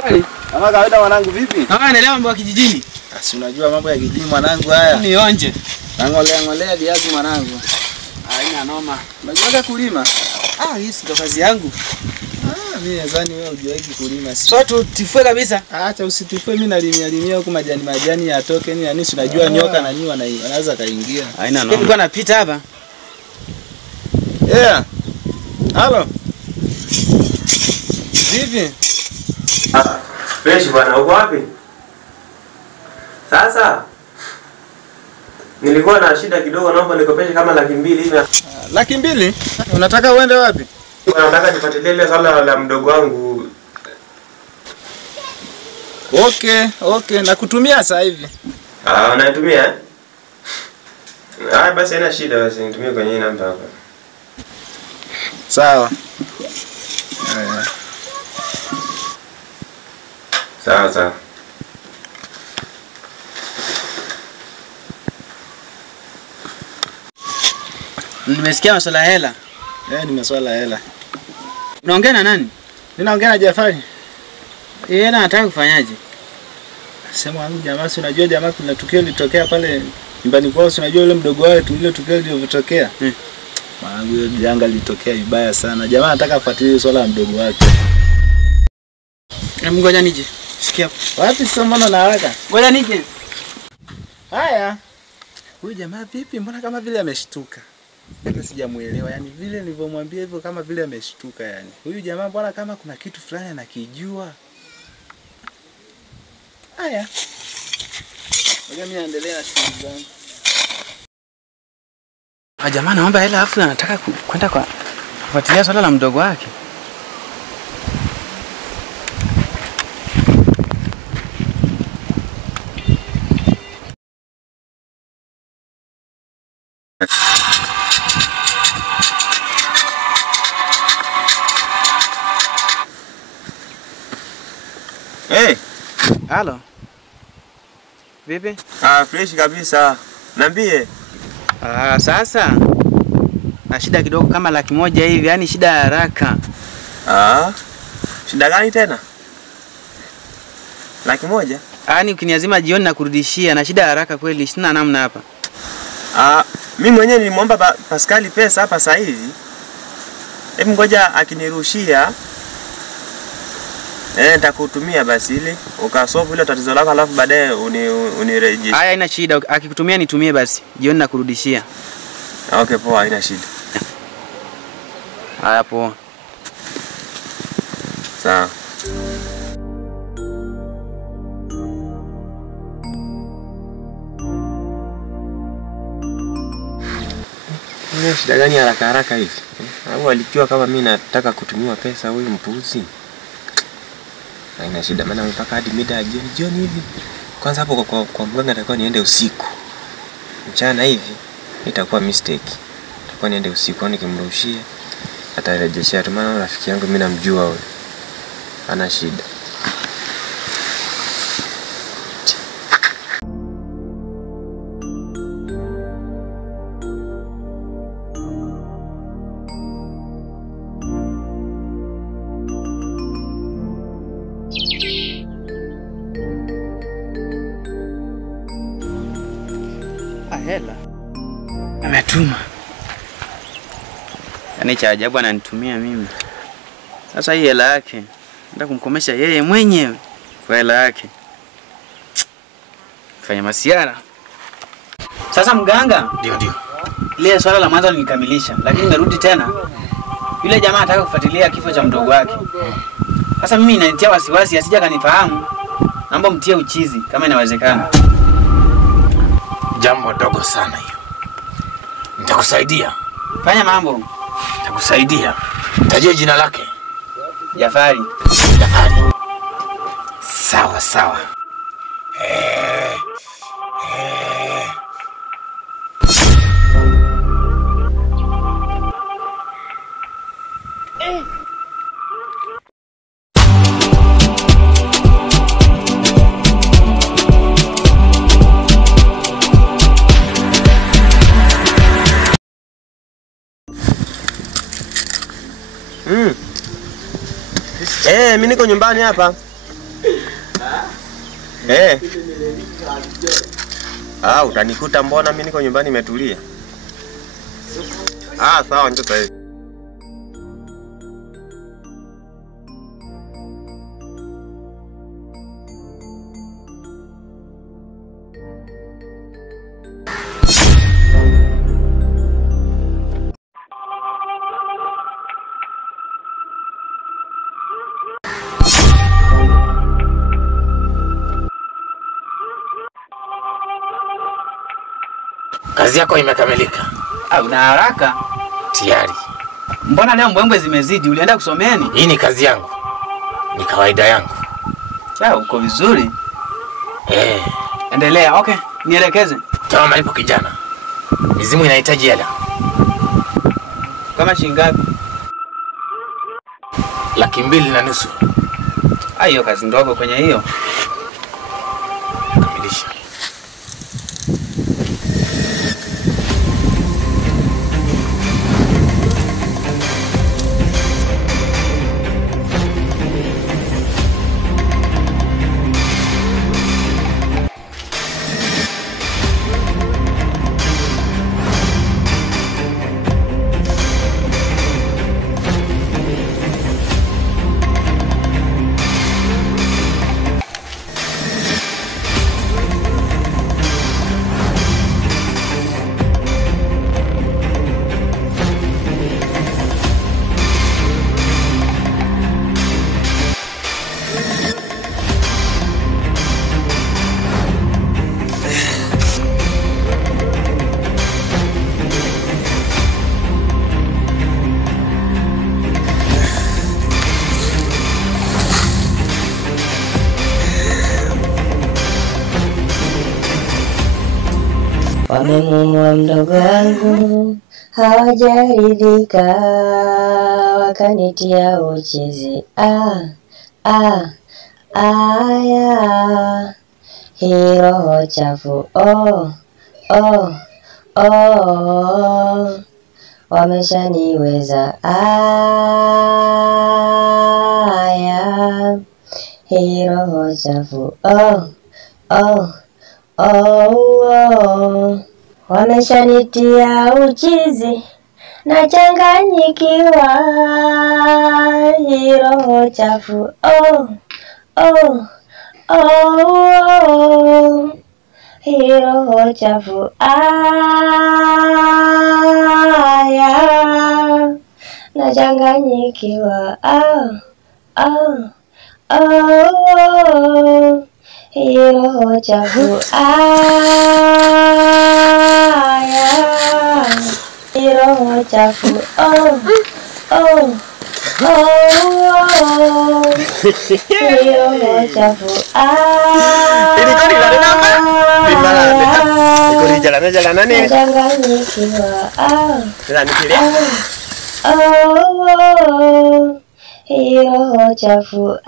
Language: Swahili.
Kweli? Kama kawaida mwanangu vipi? Naelewa mambo ya kijijini. Si unajua mambo ya kijijini mwanangu haya. Nionje. Ngolea viazi mwanangu. Haina noma. Unajua kulima? Hii ndo kazi yangu. Mimi nadhani wewe hujawahi kulima si. So tutifue kabisa. Acha usitifue, mimi nalimia huko majani yatoke ni yani unajua nyoka na nini wanaweza kaingia. Haina noma. Nilikuwa napita hapa. Halo. Vipi? Fresh bwana, uko wapi? Sasa nilikuwa na shida kidogo, naomba nikopeshe kama 200 hivi. 200? Unataka uende wapi? Nataka nifuatilie ile swala la mdogo wangu. Okay, nakutumia sasa hivi. Unanitumia? Basi haina shida, basi nitumie kwenye hii namba hapa. Sawa. Sawa. Nimesikia masuala ya hela. Ni masuala ya hela. Unaongea na nani? Ninaongea na Jafari. Hela nataka kufanyaje? Sema wangu jamaa, si unajua jamaa kuna tukio litokea pale nyumbani kwao, si unajua yule mdogo wao ile tukio lililotokea. Mwanangu ile janga litokea vibaya sana. Jamaa anataka afuatilie swala la mdogo wake. Ngoja nije. Sikia. Wapi sasa mbona na haraka? Ngoja nije. Haya. Huyu jamaa vipi? Mbona kama vile ameshtuka? Hata sijamuelewa. Yaani vile nilivyomwambia hivyo kama vile ameshtuka yani. Huyu jamaa mbona kama kuna kitu fulani anakijua. Haya. Ngoja mimi naendelea na shughuli zangu. Jamaa naomba hela afu anataka kwenda kwa kufuatilia swala la mdogo wake. Halo. Vipi? Fresh kabisa. Niambie. Sasa na shida kidogo kama 100,000 hivi, yani shida ya haraka. Shida gani tena? 100,000? Yaani ukiniazima jioni na kurudishia, na shida ya haraka kweli, sina namna hapa. Mimi mwenyewe nilimwomba Pascal pesa hapa sasa hivi. Hebu ngoja akinirushia nitakutumia basi ili ukasolve ile tatizo lako, alafu baadaye unirejeshe. Haina shida, akikutumia nitumie basi. Jioni nakurudishia. Okay, poa, haina shida. Haya poa. Sawa. Ni shida gani haraka hivi? Au alijua kama mimi nataka kutumiwa pesa huyu mpuzi? Haina shida, maana mpaka hadi mida ya jioni hivi. Kwanza hapo kwa mganga atakuwa niende usiku. Mchana hivi itakuwa mistake. Atakuwa niende usiku nikimrushia atarejeshia tu, maana rafiki yangu mimi namjua wewe. Ana shida. Hela ametuma. Yaani cha ajabu ananitumia mimi. Sasa hii hela yake nataka kumkomesha yeye mwenyewe kwa hela yake. Fanya masiara. Sasa mganga? Ndio. Ile swala la mwanzo nilikamilisha, lakini nimerudi tena. Yule jamaa anataka kufuatilia kifo cha mdogo wake. Sasa mimi inanitia wasiwasi asija kanifahamu. Naomba mtie uchizi kama inawezekana. Jambo dogo sana hiyo. Nitakusaidia. Fanya mambo. Nitakusaidia. Tajia jina lake. Jafari. Sawa. Mimi niko nyumbani hapa. Utanikuta mbona mimi niko nyumbani nimetulia. Sawa njoo sasa. Kazi yako imekamilika. Una haraka? Tayari. Mbona leo mbwembwe zimezidi? Ulienda kusomeni? Hii ni kazi yangu. Ni kawaida yangu. Uko vizuri. Endelea. Okay, nielekeze. Toa malipo kijana. Mizimu inahitaji hela. Kama shilingi ngapi? 250,000. Hiyo kazi ndogo kwenye hiyo. Kamilisha. Wamemuua mdogo wangu, hawajaridhika, wakanitia uchizi. Hii roho chafu, wameshaniweza. Hii roho chafu, wameshanitia uchizi, nachanganyikiwa. Hii roho chafu, hii roho chafu, nachanganyikiwa. Hii roho chafu, hii roho chafu, hii roho chafu, hii roho chafu,